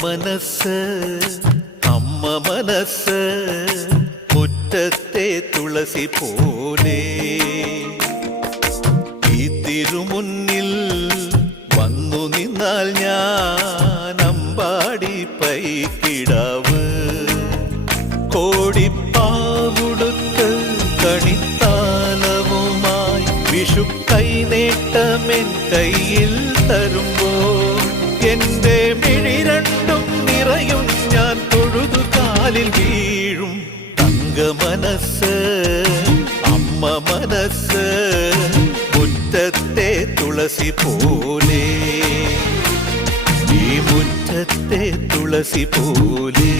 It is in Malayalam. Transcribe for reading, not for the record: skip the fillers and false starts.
മനസ്സ് അമ്മ മനസ്സ് മുറ്റത്തെ തുളസി പോലെ ഈ തിരുമുന്നിൽ വന്നു നിന്നാൽ ഞാൻ അമ്പാടി പൈക്കിടാവ് കോടിപ്പാവുടുത്ത് കണിത്താലവുമായി വിഷു കൈനേട്ടമെൻ കയ്യിൽ തരുമ്പോൾ എന്റെ മിഴി രണ്ടും നിറയും ഞാൻ തൊഴുതു കാലിൽ വീഴും തങ്ക മനസ്സ് അമ്മ മനസ്സ് മുറ്റത്തെ തുളസി പോലെ ഈ മുറ്റത്തെ തുളസി പോലെ